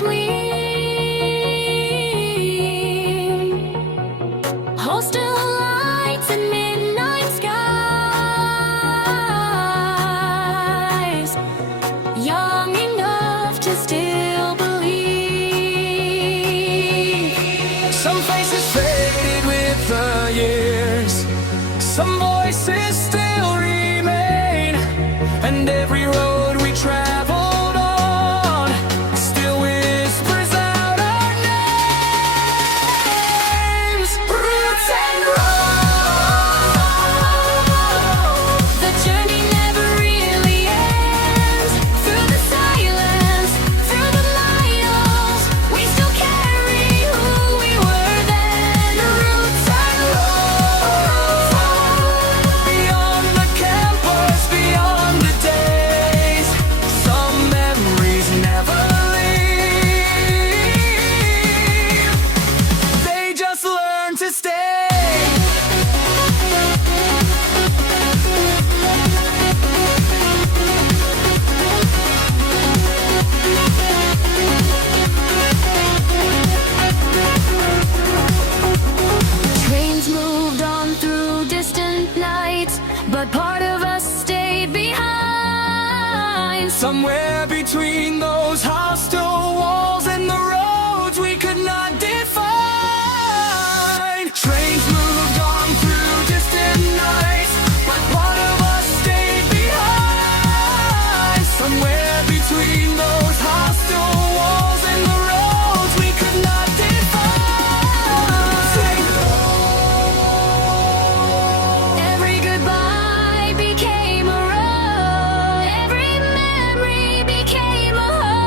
between hostile lights and midnight skies, young enough to still believe. Some faces faded with the years, some voices still remain, and every road we traveled on still whispers out our names. Roots and road, the journey never really ends. Through the silence, through the miles, we still carry who we were then. Roots and road, beyond the campus, beyond the days, some memories never leave. They just learn to stay. Trains moved on through distant nights, but part of us stayed behind. Somewhere between those hostile walls and the roads we could not define. Trains moved on through distant nights, but part of us stayed behind. Somewhere between those hostile walls and the roads we could not define. Every goodbye became a road, every memory became a home.